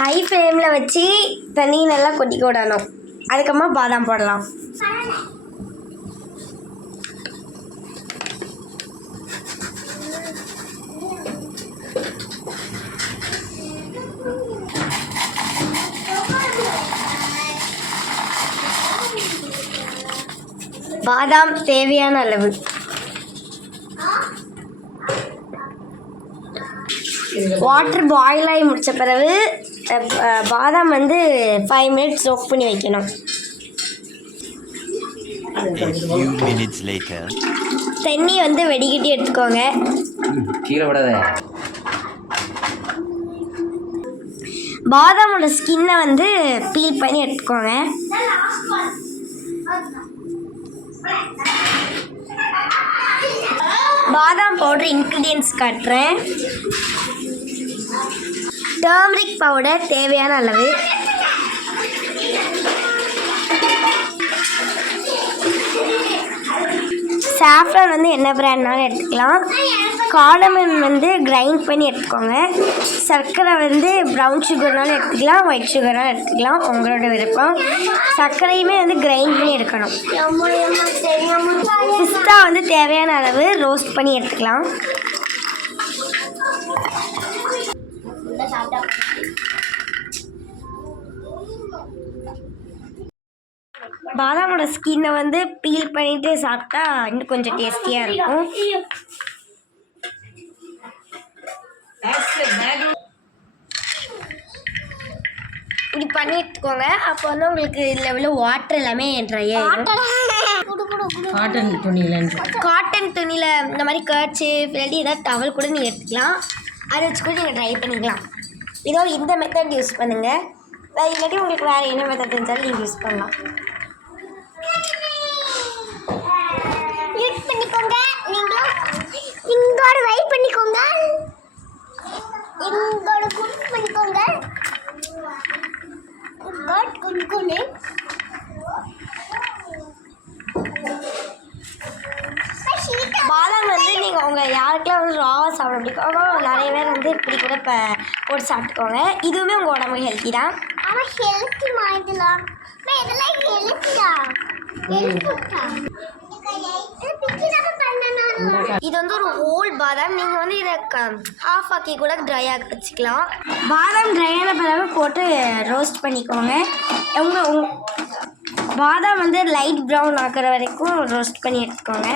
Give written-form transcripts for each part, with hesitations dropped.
High ஃப்ளேமில் வச்சு தண்ணி நல்லா கொதிக்க விடணும். அதுக்கப்புறமா பாதாம் போடலாம். பாதாம் தேவையான அளவு. வாட்டர் பாயில் ஆகி முடித்த பிறகு பாதாம் 5 மினிட்ஸ் சோக் பண்ணி வைக்கணும். தண்ணி வெடிகட்டி எடுத்துக்கோங்க. கீழே விடாத. பாதாமோட ஸ்கின்னை பீல் பண்ணி எடுத்துக்கோங்க. பாதாம் பவுடர் இன்க்ரீடியன்ட்ஸ் காட்டுறேன். டர்மரிக் பவுடர் தேவையான அளவு, சாஃப்ரான் என்ன பிராண்ட்னாலும் எடுத்துக்கலாம். கார்டமம் கிரைண்ட் பண்ணி எடுத்துக்கோங்க. சர்க்கரை ப்ரௌன் சுகர்னாலும் எடுத்துக்கலாம், ஒயிட் சுகர்னாலும் எடுத்துக்கலாம், உங்களோட விருப்பம். சர்க்கரையுமே கிரைண்ட் பண்ணி எடுக்கணும். பிஸ்தா தேவையான அளவு ரோஸ்ட் பண்ணி எடுத்துக்கலாம். பாதாமோட ஸ்கின்னை பீல் பண்ணிட்டு சாப்பிட்டா இன்னும் கொஞ்சம் டேஸ்டியாக இருக்கும். இப்படி பண்ணி எடுத்துக்கோங்க. அப்போ உங்களுக்கு இதில் வாட்டர் எல்லாமே ட்ரை ஆகிடும். காட்டன் துணியில் இந்த மாதிரி கர்ச்சீஃப் இல்லாட்டி ஏதாவது டவல் கூட நீங்கள் எடுத்துக்கலாம். அதை வச்சு கூட நீங்கள் ட்ரை பண்ணிக்கலாம். இதோ இந்த மெத்தட் யூஸ் பண்ணுங்கள். இல்லாட்டி உங்களுக்கு வேறு என்ன மெத்தட் இருந்தாலும் நீங்கள் யூஸ் பண்ணலாம். யூஸ் பண்ணிக்கோங்க. நீங்களும் இங்கோட வெயிட் பண்ணிக்கோங்க. இங்கோட குக் பண்ணிக்கோங்க. குட் குட் பாதாம் நீங்கள் உங்கள் யாருக்கெல்லாம் ராவாக சாப்பிட பிடிக்கும் நிறைய பேர் இப்படி கூட இப்போ போட்டு சாப்பிட்டுக்கோங்க. இதுவுமே உங்கள் உடம்புக்கு ஹெல்த்தி தான். ஆனால் ஹெல்த்தி மாதிரிலாம் இதெல்லாம் இது ஒரு ஹோல் பாதாம். நீங்கள் இதை ஹாஃப் ஆக்கி கூட ட்ரை ஆக வச்சுக்கலாம். பாதாம் ட்ரை ஆன பிறகு போட்டு ரோஸ்ட் பண்ணிக்கோங்க. பாதாம் லைட் ப்ரௌன் ஆக்கிற வரைக்கும் ரோஸ்ட் பண்ணி எடுத்துக்கோங்க.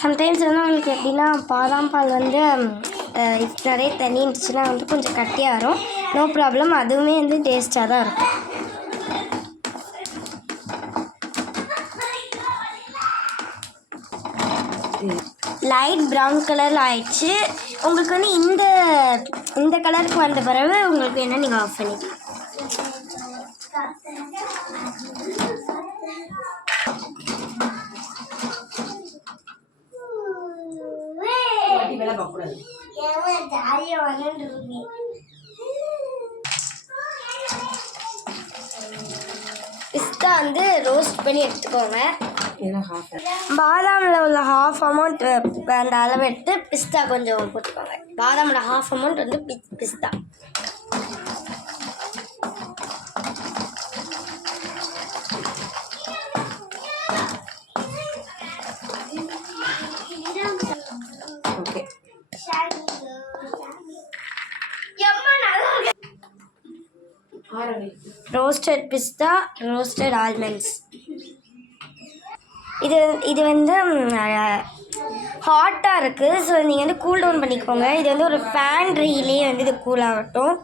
சம்டைம்ஸ் உங்களுக்கு எப்படின்னா பாதாம் பால் நிறைய தண்ணி இருந்துச்சுன்னா கொஞ்சம் கட்டியாக வரும். நோ ப்ராப்ளம், அதுவுமே டேஸ்ட்டாக தான் இருக்கும். லைட் ப்ரௌன் கலரில் ஆயிடுச்சு. உங்களுக்கு இந்த கலருக்கு வந்த பிறகு உங்களுக்கு வேணால் நீங்கள் ஆஃப் பண்ணிக்கலாம். பிஸ்தா ரோஸ்ட் பண்ணி எடுத்துக்கோங்க. பாதாமில் உள்ள ஹாஃப் அமௌண்ட் அந்த அளவு எடுத்து பிஸ்தா கொஞ்சம் போட்டுக்கோங்க. பாதாமோட ஹாஃப் அமௌண்ட் பிஸ்தா. ரோஸ்டட் பிஸ்தா, ரோஸ்டட் ஆல்மண்ட்ஸ். இது ஹாட்டாக இருக்குது. ஸோ நீங்கள் கூல் டவுன் பண்ணிக்கோங்க. இது ஒரு ஃபேன் ரீலே இது கூல் ஆகட்டும்.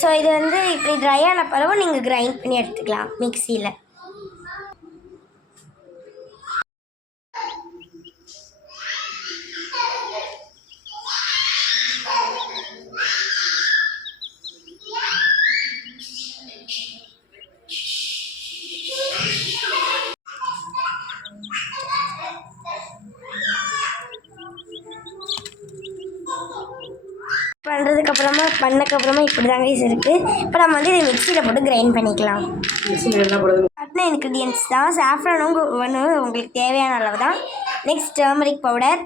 ஸோ இது இப்படி ட்ரை ஆன பிறகு நீங்கள் கிரைண்ட் பண்ணி எடுத்துக்கலாம் மிக்சியில். பண்ணக்கப்புறமா இப்படி தாங்க இருக்குது. இப்போ நம்ம வந்து இதை மிக்சியில் போட்டு கிரைண்ட் பண்ணிக்கலாம். கட்டின இன்க்ரீடியன்ஸ் தான். சாஃப்ரானும் உங்களுக்கு தேவையான அளவு தான். Next turmeric powder.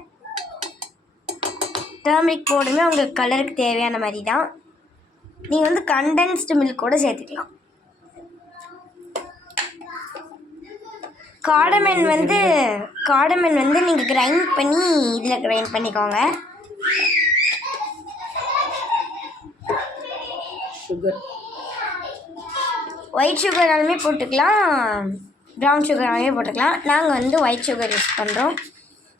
டர்மரிக் பவுடருமே உங்களுக்கு கலருக்கு தேவையான மாதிரி தான். நீங்கள் வந்து கண்டென்ஸ்டு மில்க் கூட சேர்த்துக்கலாம். காடமன் வந்து நீங்கள் கிரைண்ட் பண்ணி இதில் கிரைண்ட் பண்ணிக்கோங்க. சுகர், ஒயிட் சுகர்னாலுமே போட்டுக்கலாம், ப்ரௌன் சுகர்னாலுமே போட்டுக்கலாம். நாங்கள் வந்து ஒயிட் சுகர் யூஸ் பண்ணுறோம்.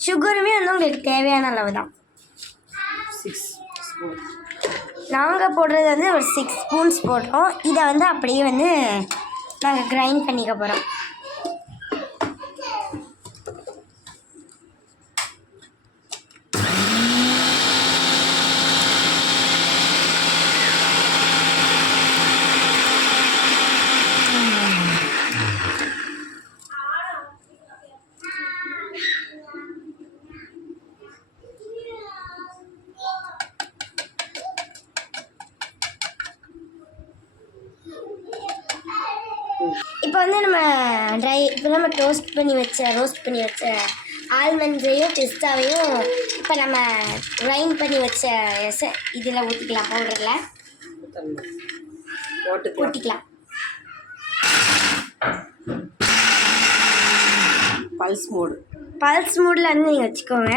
சுகருமே வந்து உங்களுக்கு தேவையான அளவு தான். 6 ஸ்பூன். நாங்கள் போடுறது வந்து ஒரு 6 ஸ்பூன்ஸ் போட்டோம். இதை வந்து அப்படியே வந்து நாங்கள் கிரைண்ட் பண்ணிக்க போகிறோம். இப்போ வந்து நம்ம ரோஸ்ட் பண்ணி வச்ச ஆல்மண்ட்ஸையும் பிஸ்தாவையும் இப்போ நம்ம கிரைண்ட் பண்ணி வச்ச இதில் ஊற்றிக்கலாம். பவுடரில் ஊற்றிக்கலாம். பல்ஸ் மோடில் வந்து நீங்கள் வச்சுக்கோங்க.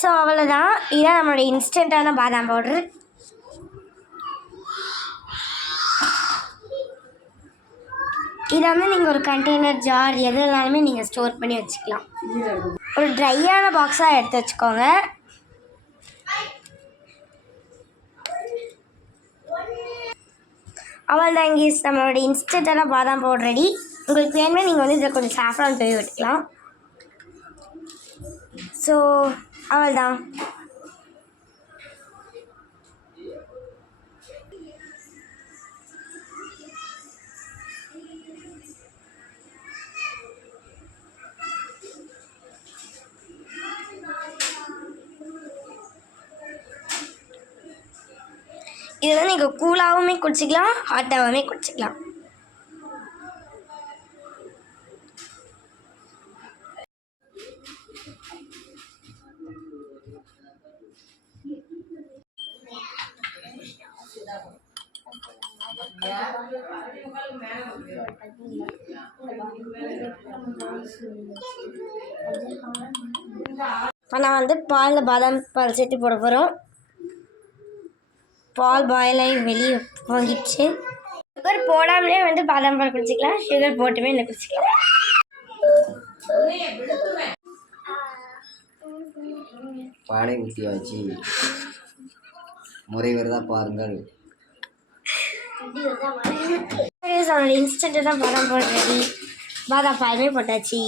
ஸோ அவ்வளோதான். இதுதான் நம்மளோட இன்ஸ்டண்ட்டான பாதாம் பவுட்ரு. இதை வந்து நீங்கள் ஒரு கண்டெய்னர், ஜார் எதுனாலுமே நீங்கள் ஸ்டோர் பண்ணி வச்சுக்கலாம். ஒரு ட்ரையான பாக்ஸாக எடுத்து வச்சுக்கோங்க. அவ்வளோதான் இங்கீஸ், நம்மளோட இன்ஸ்டண்ட்டான பாதாம் பவுடர் ரெடி. உங்களுக்கு வேணுமே நீங்கள் வந்து இதில் கொஞ்சம் சாஃப்ரான் தூவி விட்டுக்கலாம். ஸோ அவ்வளோதான். இதை நீங்கள் கூலாகவுமே குடிச்சிக்கலாம், ஹாட்டாகவுமே குடிச்சிக்கலாம். இப்போ நான் வந்து பாலில் பாதாம் பால் சேர்த்து போட போகிறோம். பால் பாயில் ஆகி வெளியே வாங்கிடுச்சு. சுகர் போடாமலே வந்து பாதாம் பால் குடிச்சிக்கலாம், சுகர் போட்டுமே இல்லை குடிச்சிக்கலாம். பாலை ஊற்றியாச்சு, முறை வருதா பாருங்கள். இன்ஸ்டண்ட்டாக பாதாம் பால் ரெடி. பாதாம் பாலுமே போட்டாச்சு.